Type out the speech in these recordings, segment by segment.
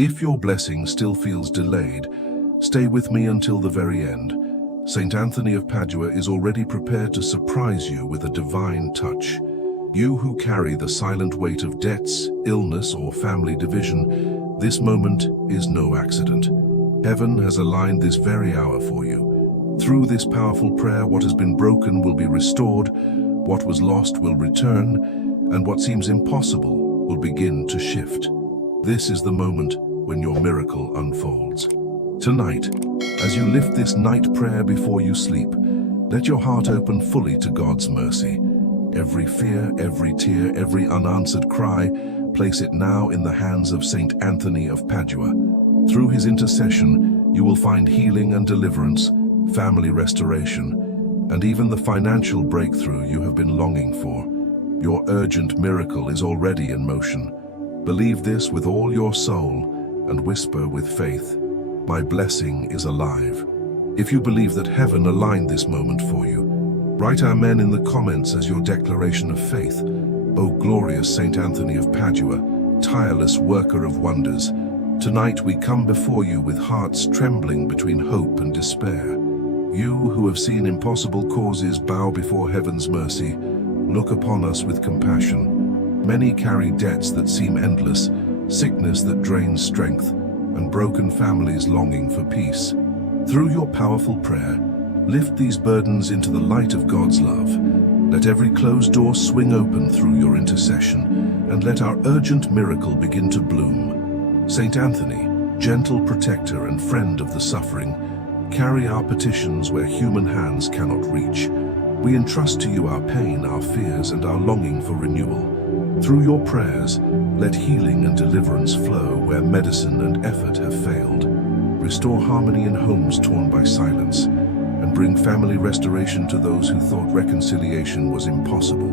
If your blessing still feels delayed, stay with me until the very end. Saint Anthony of Padua is already prepared to surprise you with a divine touch. You who carry the silent weight of debts, illness, or family division, this moment is no accident. Heaven has aligned this very hour for you. Through this powerful prayer, what has been broken will be restored, what was lost will return, and what seems impossible will begin to shift. This is the moment when your miracle unfolds. Tonight, as you lift this night prayer before you sleep, let your heart open fully to God's mercy. Every fear, every tear, every unanswered cry, place it now in the hands of Saint Anthony of Padua. Through his intercession, you will find healing and deliverance, family restoration, and even the financial breakthrough you have been longing for. Your urgent miracle is already in motion. Believe this with all your soul and whisper with faith, "My blessing is alive." If you believe that heaven aligned this moment for you, write Amen in the comments as your declaration of faith. O glorious Saint Anthony of Padua, tireless worker of wonders, tonight we come before you with hearts trembling between hope and despair. You who have seen impossible causes bow before heaven's mercy, look upon us with compassion. Many carry debts that seem endless, sickness that drains strength, and broken families longing for peace. Through your powerful prayer, lift these burdens into the light of God's love. Let every closed door swing open through your intercession, and let our urgent miracle begin to bloom. Saint Anthony, gentle protector and friend of the suffering, carry our petitions where human hands cannot reach. We entrust to you our pain, our fears, and our longing for renewal. Through your prayers, let healing and deliverance flow where medicine and effort have failed. Restore harmony in homes torn by silence, and bring family restoration to those who thought reconciliation was impossible.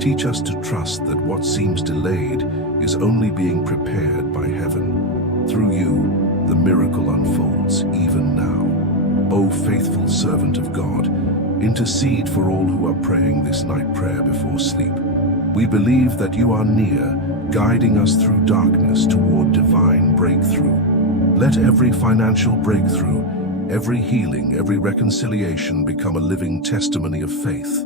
Teach us to trust that what seems delayed is only being prepared by heaven. Through you, the miracle unfolds even now. O faithful servant of God, intercede for all who are praying this night prayer before sleep. We believe that you are near, guiding us through darkness toward divine breakthrough. Let every financial breakthrough, every healing, every reconciliation become a living testimony of faith.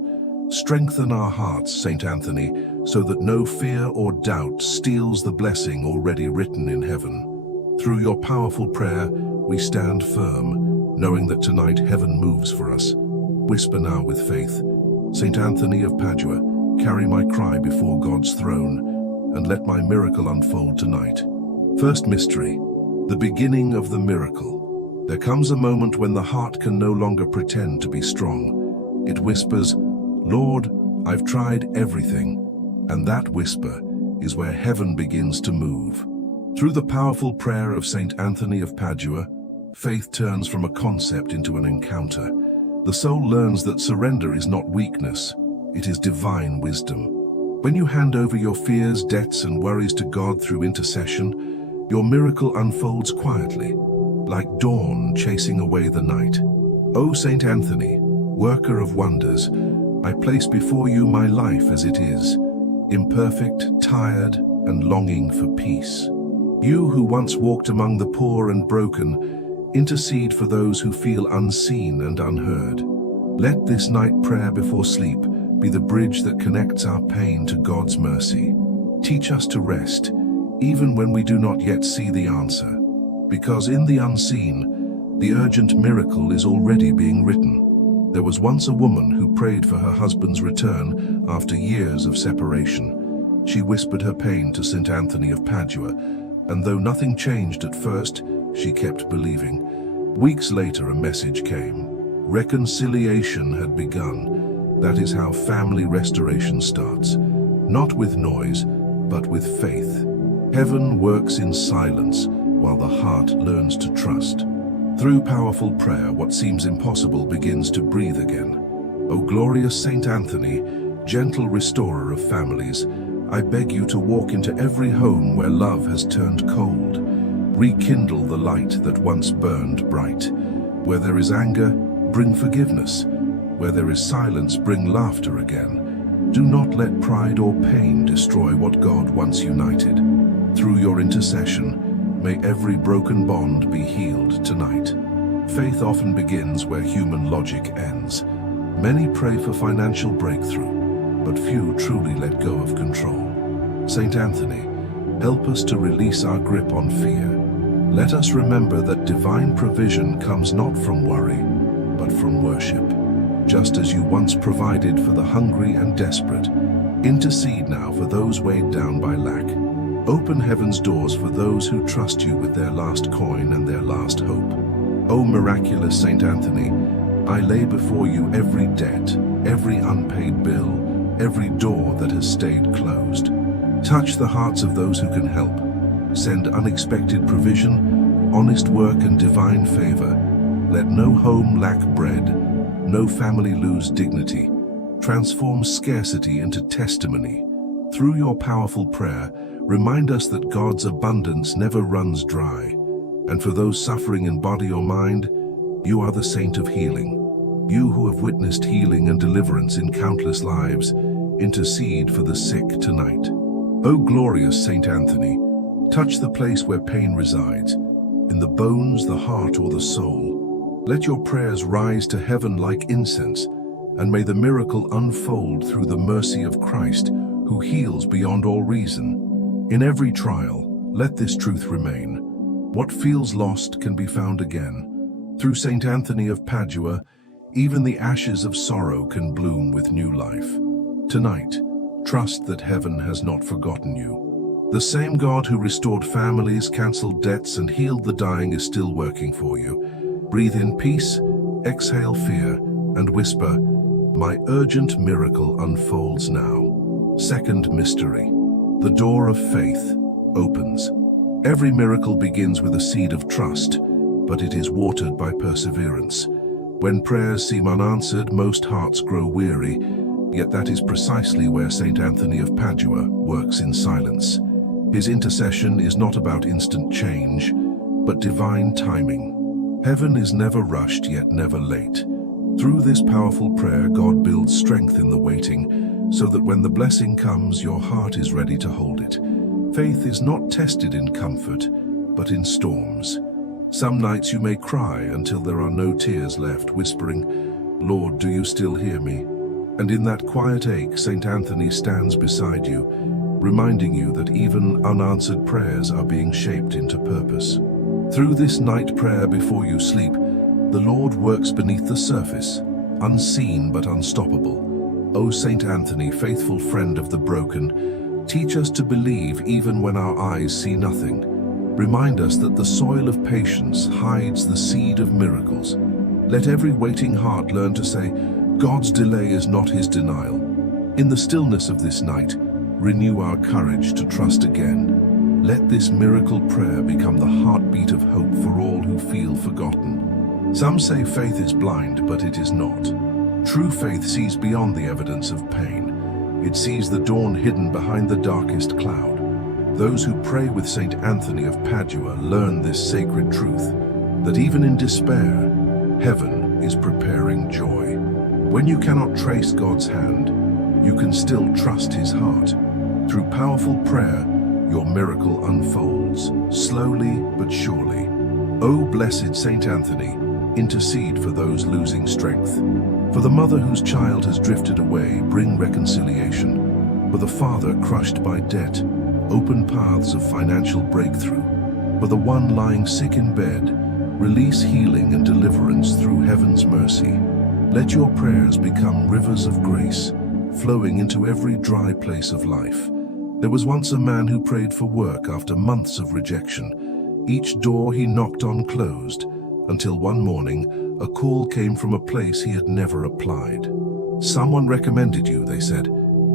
Strengthen our hearts, Saint Anthony, so that no fear or doubt steals the blessing already written in heaven. Through your powerful prayer, we stand firm, knowing that tonight heaven moves for us. Whisper now with faith, Saint Anthony of Padua, carry my cry before God's throne, and let my miracle unfold tonight. First mystery, the beginning of the miracle. There comes a moment when the heart can no longer pretend to be strong. It whispers, "Lord, I've tried everything." And that whisper is where heaven begins to move. Through the powerful prayer of Saint Anthony of Padua, faith turns from a concept into an encounter. The soul learns that surrender is not weakness, it is divine wisdom. When you hand over your fears, debts, and worries to God through intercession, your miracle unfolds quietly, like dawn chasing away the night. O Saint Anthony, worker of wonders, I place before you my life as it is, imperfect, tired, and longing for peace. You who once walked among the poor and broken, intercede for those who feel unseen and unheard. Let this night prayer before sleep be the bridge that connects our pain to God's mercy. Teach us to rest, even when we do not yet see the answer, because in the unseen, the urgent miracle is already being written. There was once a woman who prayed for her husband's return after years of separation. She whispered her pain to Saint Anthony of Padua, and though nothing changed at first, she kept believing. Weeks later, a message came. Reconciliation had begun. That is how family restoration starts. Not with noise, but with faith. Heaven works in silence, while the heart learns to trust. Through powerful prayer, what seems impossible begins to breathe again. O glorious Saint Anthony, gentle restorer of families, I beg you to walk into every home where love has turned cold. Rekindle the light that once burned bright. Where there is anger, bring forgiveness. Where there is silence, bring laughter again. Do not let pride or pain destroy what God once united. Through your intercession, may every broken bond be healed tonight. Faith often begins where human logic ends. Many pray for financial breakthrough, but few truly let go of control. Saint Anthony, help us to release our grip on fear. Let us remember that divine provision comes not from worry, but from worship. Just as you once provided for the hungry and desperate, intercede now for those weighed down by lack. Open heaven's doors for those who trust you with their last coin and their last hope. O miraculous Saint Anthony, I lay before you every debt, every unpaid bill, every door that has stayed closed. Touch the hearts of those who can help. Send unexpected provision, honest work and divine favor. Let no home lack bread, no family lose dignity. Transform scarcity into testimony. Through your powerful prayer, remind us that God's abundance never runs dry. And for those suffering in body or mind, you are the saint of healing. You who have witnessed healing and deliverance in countless lives, intercede for the sick tonight. O glorious Saint Anthony, touch the place where pain resides, in the bones, the heart, or the soul. Let your prayers rise to heaven like incense, and may the miracle unfold through the mercy of Christ, who heals beyond all reason. In every trial, let this truth remain. What feels lost can be found again. Through Saint Anthony of Padua, even the ashes of sorrow can bloom with new life. Tonight, trust that heaven has not forgotten you. The same God who restored families, canceled debts, and healed the dying is still working for you. Breathe in peace, exhale fear, and whisper, "My urgent miracle unfolds now." Second mystery, the door of faith opens. Every miracle begins with a seed of trust, but it is watered by perseverance. When prayers seem unanswered, most hearts grow weary, yet that is precisely where Saint Anthony of Padua works in silence. His intercession is not about instant change, but divine timing. Heaven is never rushed, yet never late. Through this powerful prayer, God builds strength in the waiting, so that when the blessing comes, your heart is ready to hold it. Faith is not tested in comfort, but in storms. Some nights you may cry until there are no tears left, whispering, "Lord, do you still hear me?" And in that quiet ache, Saint Anthony stands beside you, reminding you that even unanswered prayers are being shaped into purpose. Through this night prayer before you sleep, the Lord works beneath the surface, unseen but unstoppable. O Saint Anthony, faithful friend of the broken, teach us to believe even when our eyes see nothing. Remind us that the soil of patience hides the seed of miracles. Let every waiting heart learn to say, God's delay is not his denial. In the stillness of this night, renew our courage to trust again. Let this miracle prayer become the heartbeat of hope for all who feel forgotten. Some say faith is blind, but it is not. True faith sees beyond the evidence of pain. It sees the dawn hidden behind the darkest cloud. Those who pray with Saint Anthony of Padua learn this sacred truth, that even in despair, heaven is preparing joy. When you cannot trace God's hand, you can still trust his heart. Through powerful prayer, your miracle unfolds, slowly but surely. O blessed Saint Anthony, intercede for those losing strength. For the mother whose child has drifted away, bring reconciliation. For the father crushed by debt, open paths of financial breakthrough. For the one lying sick in bed, release healing and deliverance through heaven's mercy. Let your prayers become rivers of grace, flowing into every dry place of life. There was once a man who prayed for work after months of rejection. Each door he knocked on closed, until one morning, a call came from a place he had never applied. Someone recommended you, they said.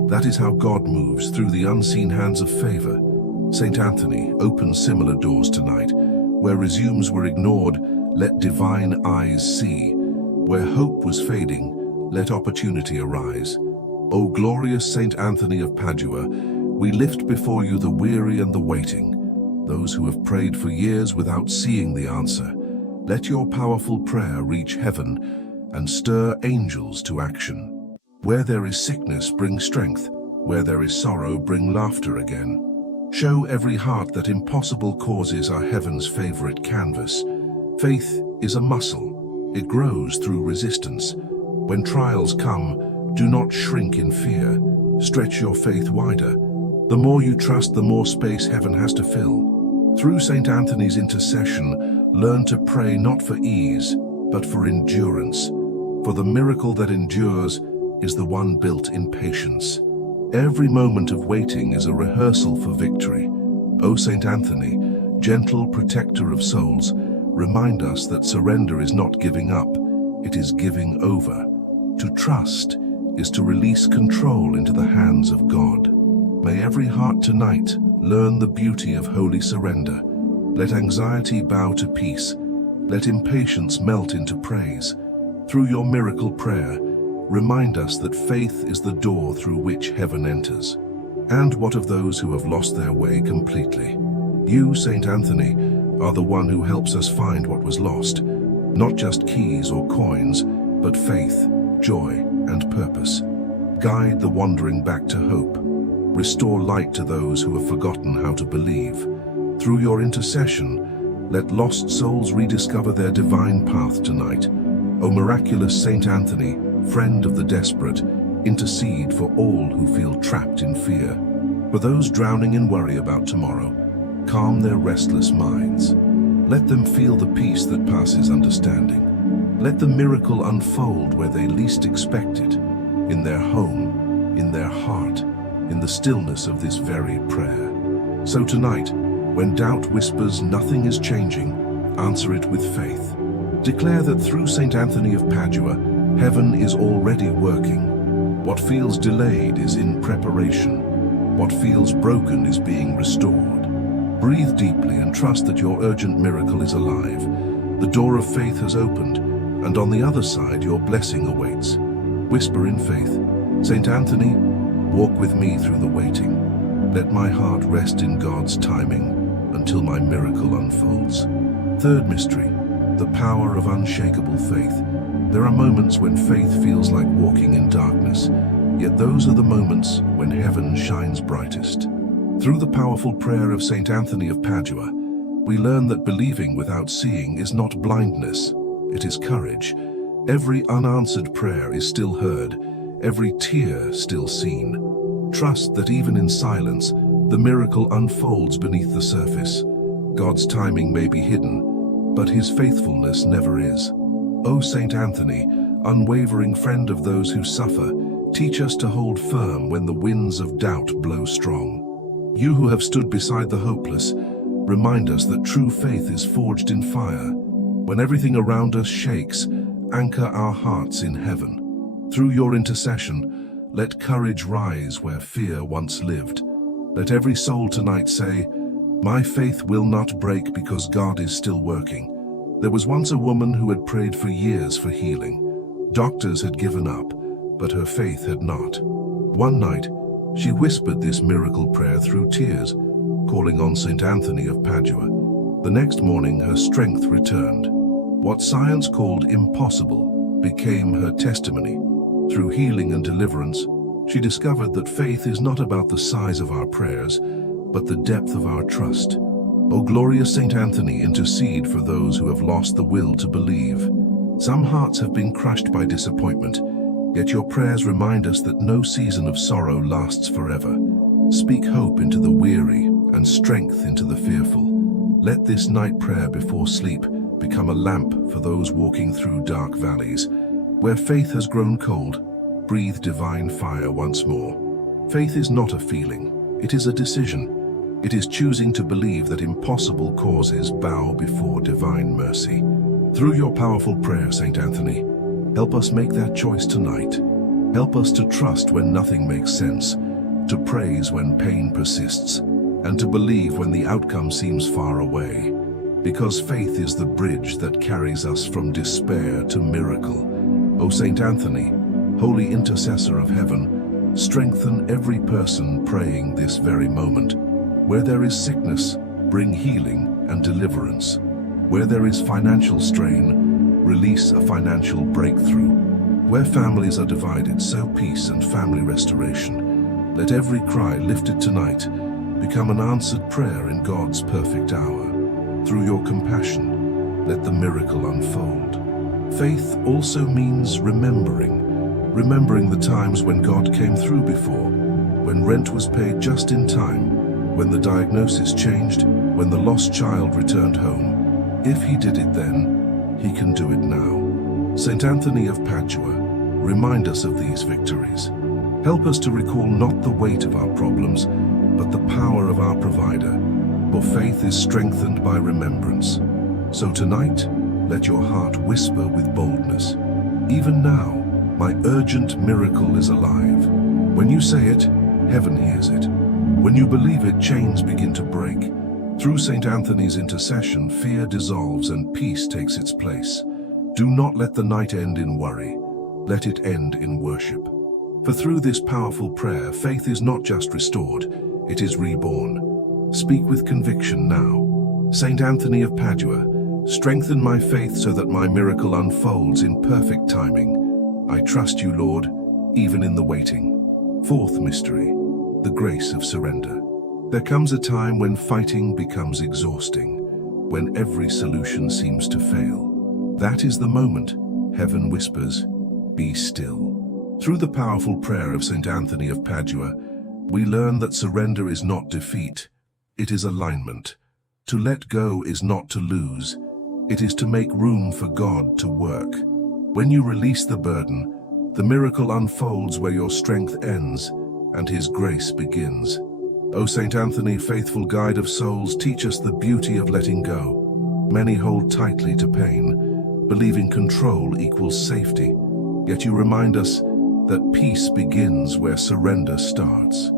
That is how God moves, through the unseen hands of favor. Saint Anthony opens similar doors tonight. Where resumes were ignored, let divine eyes see. Where hope was fading, let opportunity arise. O glorious Saint Anthony of Padua, we lift before you the weary and the waiting, those who have prayed for years without seeing the answer. Let your powerful prayer reach heaven and stir angels to action. Where there is sickness, bring strength. Where there is sorrow, bring laughter again. Show every heart that impossible causes are heaven's favorite canvas. Faith is a muscle. It grows through resistance. When trials come, do not shrink in fear. Stretch your faith wider. The more you trust, the more space heaven has to fill. Through Saint Anthony's intercession, learn to pray not for ease, but for endurance. For the miracle that endures is the one built in patience. Every moment of waiting is a rehearsal for victory. O Saint Anthony, gentle protector of souls, remind us that surrender is not giving up, it is giving over. To trust is to release control into the hands of God. May every heart tonight learn the beauty of holy surrender. Let anxiety bow to peace. Let impatience melt into praise. Through your miracle prayer, remind us that faith is the door through which heaven enters. And what of those who have lost their way completely? You, Saint Anthony, are the one who helps us find what was lost. Not just keys or coins, but faith, joy, and purpose. Guide the wandering back to hope. Restore light to those who have forgotten how to believe. Through your intercession, let lost souls rediscover their divine path tonight. O miraculous Saint Anthony, friend of the desperate, intercede for all who feel trapped in fear. For those drowning in worry about tomorrow, calm their restless minds. Let them feel the peace that passes understanding. Let the miracle unfold where they least expect it, in their home, in their heart, in the stillness of this very prayer. So tonight, when doubt whispers nothing is changing, answer it with faith. Declare that through Saint Anthony of Padua, heaven is already working. What feels delayed is in preparation. What feels broken is being restored. Breathe deeply and trust that your urgent miracle is alive. The door of faith has opened, and on the other side your blessing awaits. Whisper in faith, Saint Anthony, walk with me through the waiting. Let my heart rest in God's timing until my miracle unfolds. Third mystery, the power of unshakable faith. There are moments when faith feels like walking in darkness, yet those are the moments when heaven shines brightest. Through the powerful prayer of Saint Anthony of Padua, we learn that believing without seeing is not blindness, it is courage. Every unanswered prayer is still heard, every tear still seen. Trust that even in silence, the miracle unfolds beneath the surface. God's timing may be hidden, but his faithfulness never is. O Saint Anthony, unwavering friend of those who suffer, teach us to hold firm when the winds of doubt blow strong. You who have stood beside the hopeless, remind us that true faith is forged in fire. When everything around us shakes, anchor our hearts in heaven. Through your intercession, let courage rise where fear once lived. Let every soul tonight say, my faith will not break because God is still working. There was once a woman who had prayed for years for healing. Doctors had given up, but her faith had not. One night, she whispered this miracle prayer through tears, calling on Saint Anthony of Padua. The next morning, her strength returned. What science called impossible became her testimony. Through healing and deliverance, she discovered that faith is not about the size of our prayers, but the depth of our trust. O glorious Saint Anthony, intercede for those who have lost the will to believe. Some hearts have been crushed by disappointment, yet your prayers remind us that no season of sorrow lasts forever. Speak hope into the weary and strength into the fearful. Let this night prayer before sleep become a lamp for those walking through dark valleys. Where faith has grown cold, breathe divine fire once more. Faith is not a feeling, it is a decision. It is choosing to believe that impossible causes bow before divine mercy. Through your powerful prayer, Saint Anthony, help us make that choice tonight. Help us to trust when nothing makes sense, to praise when pain persists, and to believe when the outcome seems far away. Because faith is the bridge that carries us from despair to miracle. O Saint Anthony, holy intercessor of heaven, strengthen every person praying this very moment. Where there is sickness, bring healing and deliverance. Where there is financial strain, release a financial breakthrough. Where families are divided, sow peace and family restoration. Let every cry lifted tonight become an answered prayer in God's perfect hour. Through your compassion, let the miracle unfold. Faith also means remembering the times when God came through before, when rent was paid just in time, when the diagnosis changed, when the lost child returned home. If he did it then, he can do it now. Saint Anthony of Padua, remind us of these victories. Help us to recall not the weight of our problems, but the power of our provider, for faith is strengthened by remembrance. So tonight, let your heart whisper with boldness, "Even now, my urgent miracle is alive." When you say it, heaven hears it. When you believe it, chains begin to break. Through Saint Anthony's intercession, fear dissolves and peace takes its place. Do not let the night end in worry. Let it end in worship. For through this powerful prayer, faith is not just restored, it is reborn. Speak with conviction now. Saint Anthony of Padua, strengthen my faith so that my miracle unfolds in perfect timing. I trust you, Lord, even in the waiting. Fourth mystery, the grace of surrender. There comes a time when fighting becomes exhausting, when every solution seems to fail. That is the moment heaven whispers, "Be still." Through the powerful prayer of Saint Anthony of Padua, we learn that surrender is not defeat, it is alignment. To let go is not to lose, it is to make room for God to work. When you release the burden, the miracle unfolds where your strength ends and His grace begins. O Saint Anthony, faithful guide of souls, teach us the beauty of letting go. Many hold tightly to pain, believing control equals safety. Yet you remind us that peace begins where surrender starts.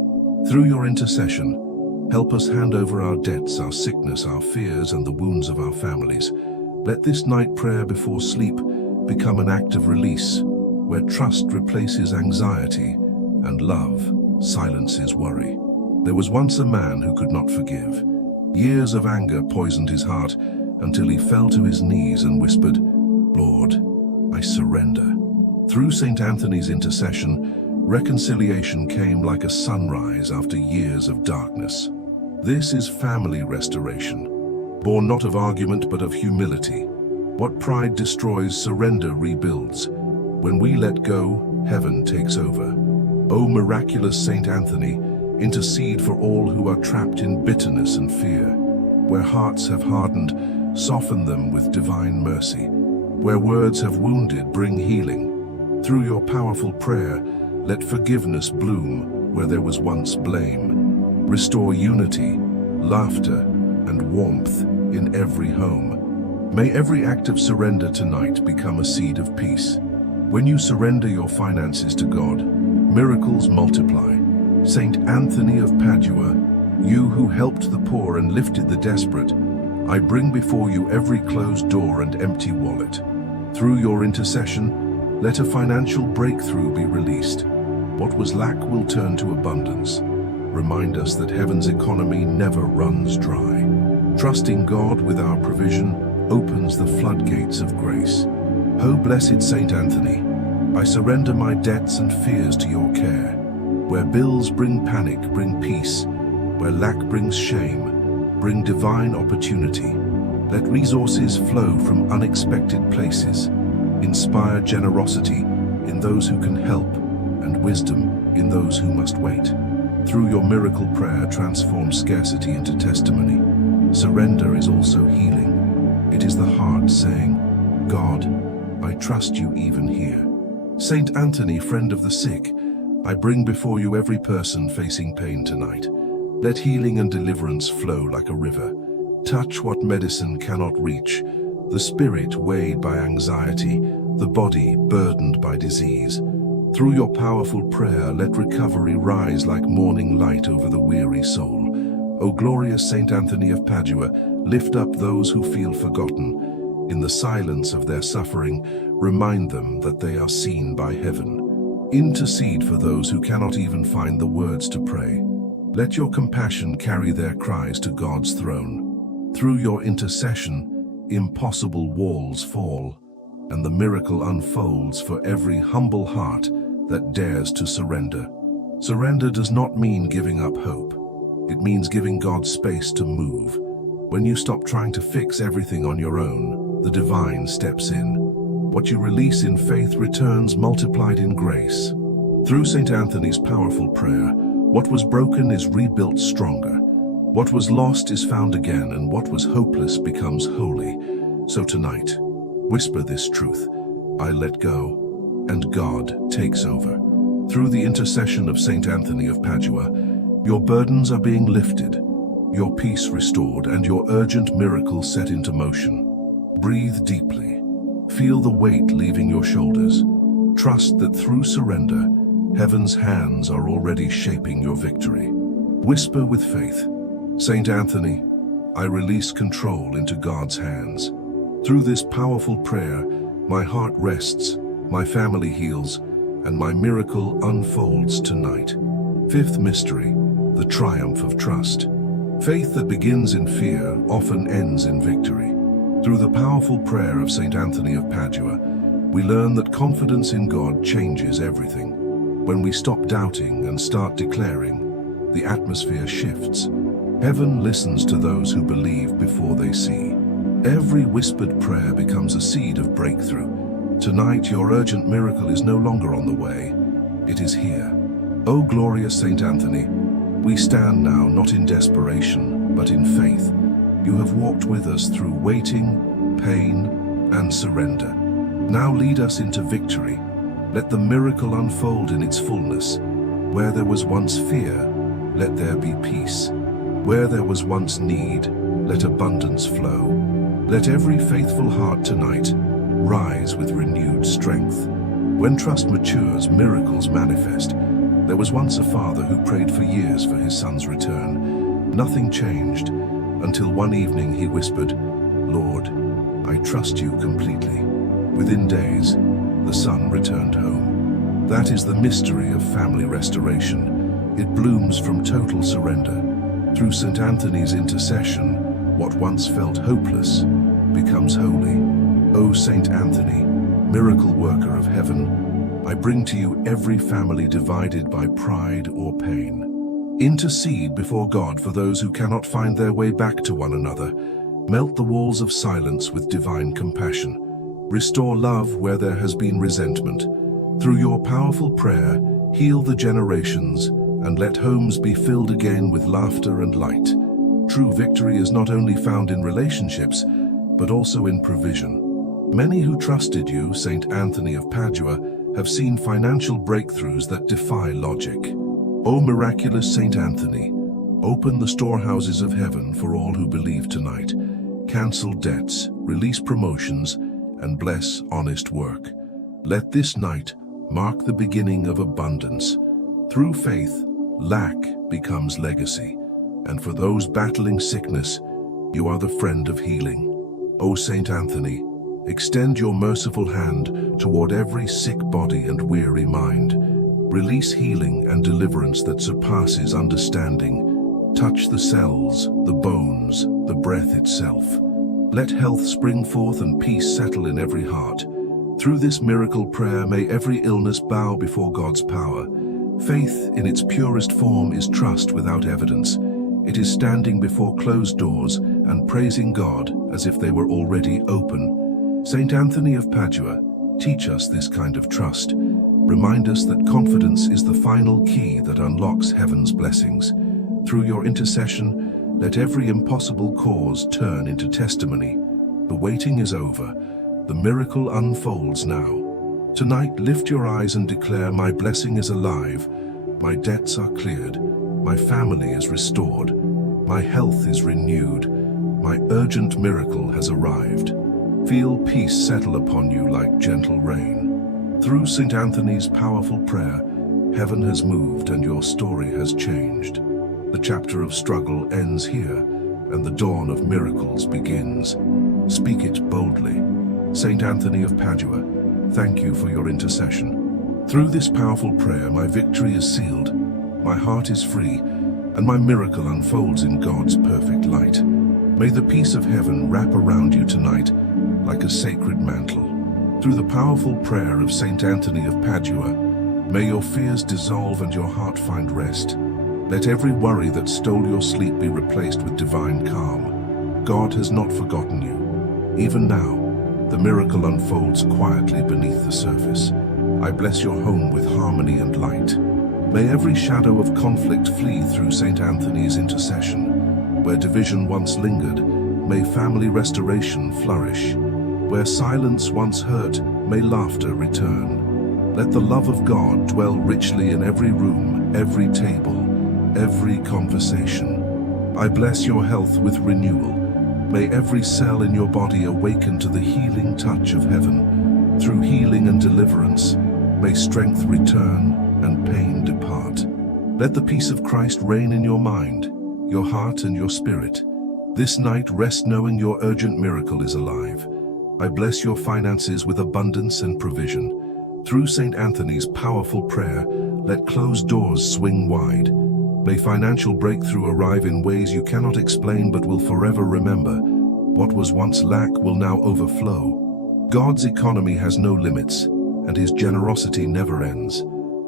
Through your intercession, help us hand over our debts, our sickness, our fears, and the wounds of our families. Let this night prayer before sleep become an act of release, where trust replaces anxiety and love silences worry. There was once a man who could not forgive. Years of anger poisoned his heart until he fell to his knees and whispered, "Lord, I surrender." Through Saint Anthony's intercession, reconciliation came like a sunrise after years of darkness. This is family restoration, born not of argument but of humility. What pride destroys, surrender rebuilds. When we let go, heaven takes over. O miraculous Saint Anthony, intercede for all who are trapped in bitterness and fear. Where hearts have hardened, soften them with divine mercy. Where words have wounded, bring healing. Through your powerful prayer, let forgiveness bloom where there was once blame. Restore unity, laughter, and warmth in every home. May every act of surrender tonight become a seed of peace. When you surrender your finances to God, miracles multiply. Saint Anthony of Padua, you who helped the poor and lifted the desperate, I bring before you every closed door and empty wallet. Through your intercession, let a financial breakthrough be released. What was lack will turn to abundance. Remind us that heaven's economy never runs dry. Trusting God with our provision opens the floodgates of grace. O blessed Saint Anthony, I surrender my debts and fears to your care. Where bills bring panic, bring peace. Where lack brings shame, bring divine opportunity. Let resources flow from unexpected places. Inspire generosity in those who can help and wisdom in those who must wait. Through your miracle prayer, transform scarcity into testimony. Surrender is also healing. It is the heart saying, "God, I trust you even here." Saint Anthony, friend of the sick, I bring before you every person facing pain tonight. Let healing and deliverance flow like a river. Touch what medicine cannot reach, the spirit weighed by anxiety, the body burdened by disease. Through your powerful prayer, let recovery rise like morning light over the weary soul. O glorious Saint Anthony of Padua, lift up those who feel forgotten. In the silence of their suffering, remind them that they are seen by heaven. Intercede for those who cannot even find the words to pray. Let your compassion carry their cries to God's throne. Through your intercession, impossible walls fall, and the miracle unfolds for every humble heart that dares to surrender. Surrender does not mean giving up hope. It means giving God space to move. When you stop trying to fix everything on your own, the divine steps in. What you release in faith returns multiplied in grace. Through Saint Anthony's powerful prayer, what was broken is rebuilt stronger. What was lost is found again, and what was hopeless becomes holy. So tonight, whisper this truth: I let go, and God takes over. Through the intercession of Saint Anthony of Padua, your burdens are being lifted, your peace restored, and your urgent miracle set into motion. Breathe deeply. Feel the weight leaving your shoulders. Trust that through surrender, heaven's hands are already shaping your victory. Whisper with faith: Saint Anthony, I release control into God's hands. Through this powerful prayer, my heart rests, my family heals, and my miracle unfolds tonight. Fifth mystery, the triumph of trust. Faith that begins in fear often ends in victory. Through the powerful prayer of Saint Anthony of Padua, we learn that confidence in God changes everything. When we stop doubting and start declaring, the atmosphere shifts. Heaven listens to those who believe before they see. Every whispered prayer becomes a seed of breakthrough. Tonight, your urgent miracle is no longer on the way. It is here. O glorious Saint Anthony, we stand now not in desperation, but in faith. You have walked with us through waiting, pain, and surrender. Now lead us into victory. Let the miracle unfold in its fullness. Where there was once fear, let there be peace. Where there was once need, let abundance flow. Let every faithful heart tonight rise with renewed strength. When trust matures, miracles manifest. There was once a father who prayed for years for his son's return. Nothing changed until one evening he whispered, "Lord, I trust you completely." Within days, the son returned home. That is the mystery of family restoration. It blooms from total surrender. Through Saint Anthony's intercession, what once felt hopeless becomes holy. O Saint Anthony, miracle worker of heaven, I bring to you every family divided by pride or pain. Intercede before God for those who cannot find their way back to one another. Melt the walls of silence with divine compassion. Restore love where there has been resentment. Through your powerful prayer, heal the generations and let homes be filled again with laughter and light. True victory is not only found in relationships, but also in provision. Many who trusted you, Saint Anthony of Padua, have seen financial breakthroughs that defy logic. O miraculous Saint Anthony, open the storehouses of heaven for all who believe tonight. Cancel debts, release promotions, and bless honest work. Let this night mark the beginning of abundance. Through faith, lack becomes legacy. And for those battling sickness, you are the friend of healing. O Saint Anthony, extend your merciful hand toward every sick body and weary mind. Release healing and deliverance that surpasses understanding. Touch the cells, the bones, the breath itself. Let health spring forth and peace settle in every heart. Through this miracle prayer, may every illness bow before God's power. Faith in its purest form is trust without evidence. It is standing before closed doors and praising God as if they were already open. Saint Anthony of Padua, teach us this kind of trust. Remind us that confidence is the final key that unlocks heaven's blessings. Through your intercession, let every impossible cause turn into testimony. The waiting is over. The miracle unfolds now. Tonight, lift your eyes and declare, my blessing is alive. My debts are cleared. My family is restored. My health is renewed. My urgent miracle has arrived. Feel peace settle upon you like gentle rain. Through Saint Anthony's powerful prayer, heaven has moved and your story has changed. The chapter of struggle ends here, and the dawn of miracles begins. Speak it boldly. Saint Anthony of Padua, thank you for your intercession. Through this powerful prayer, my victory is sealed, my heart is free, and my miracle unfolds in God's perfect light. May the peace of heaven wrap around you tonight like a sacred mantle. Through the powerful prayer of Saint Anthony of Padua, may your fears dissolve and your heart find rest. Let every worry that stole your sleep be replaced with divine calm. God has not forgotten you. Even now, the miracle unfolds quietly beneath the surface. I bless your home with harmony and light. May every shadow of conflict flee through Saint Anthony's intercession. Where division once lingered, may family restoration flourish. Where silence once hurt, may laughter return. Let the love of God dwell richly in every room, every table, every conversation. I bless your health with renewal. May every cell in your body awaken to the healing touch of heaven. Through healing and deliverance, may strength return and pain depart. Let the peace of Christ reign in your mind, your heart and your spirit. This night rest knowing your urgent miracle is alive. I bless your finances with abundance and provision. Through Saint Anthony's powerful prayer, let closed doors swing wide. May financial breakthrough arrive in ways you cannot explain but will forever remember. What was once lack will now overflow. God's economy has no limits, and his generosity never ends.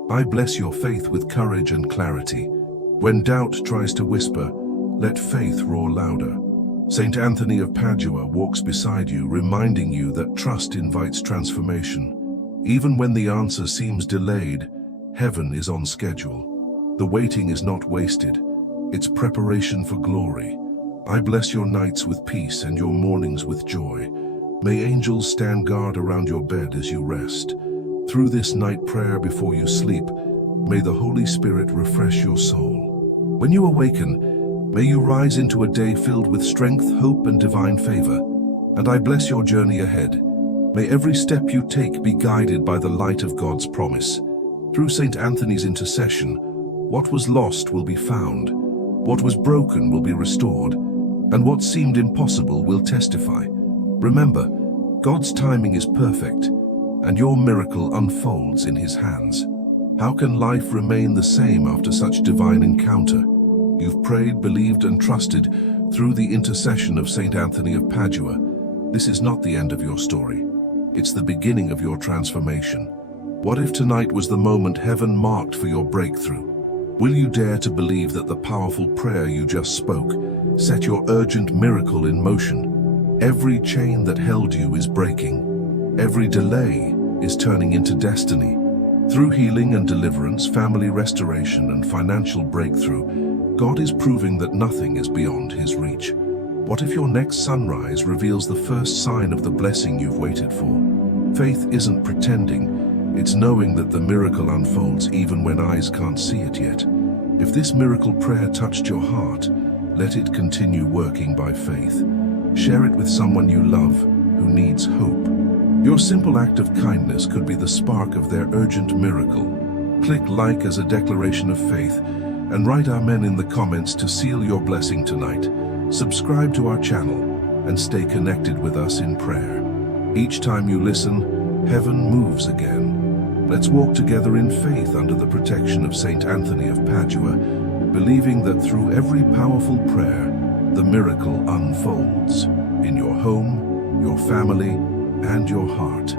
I bless your faith with courage and clarity. When doubt tries to whisper, let faith roar louder. Saint Anthony of Padua walks beside you, reminding you that trust invites transformation. Even when the answer seems delayed, heaven is on schedule. The waiting is not wasted, it's preparation for glory. I bless your nights with peace and your mornings with joy. May angels stand guard around your bed as you rest. Through this night prayer before you sleep, may the Holy Spirit refresh your soul. When you awaken, may you rise into a day filled with strength, hope, and divine favor. And I bless your journey ahead. May every step you take be guided by the light of God's promise. Through Saint Anthony's intercession, what was lost will be found, what was broken will be restored, and what seemed impossible will testify. Remember, God's timing is perfect, and your miracle unfolds in his hands. How can life remain the same after such divine encounter? You've prayed, believed, and trusted through the intercession of Saint Anthony of Padua. This is not the end of your story. It's the beginning of your transformation. What if tonight was the moment heaven marked for your breakthrough? Will you dare to believe that the powerful prayer you just spoke set your urgent miracle in motion? Every chain that held you is breaking. Every delay is turning into destiny. Through healing and deliverance, family restoration, and financial breakthrough, God is proving that nothing is beyond his reach. What if your next sunrise reveals the first sign of the blessing you've waited for? Faith isn't pretending. It's knowing that the miracle unfolds even when eyes can't see it yet. If this miracle prayer touched your heart, let it continue working by faith. Share it with someone you love who needs hope. Your simple act of kindness could be the spark of their urgent miracle. Click like as a declaration of faith and write Amen in the comments to seal your blessing tonight. Subscribe to our channel and stay connected with us in prayer. Each time you listen, heaven moves again. Let's walk together in faith under the protection of Saint Anthony of Padua, believing that through every powerful prayer, the miracle unfolds in your home, your family, and your heart.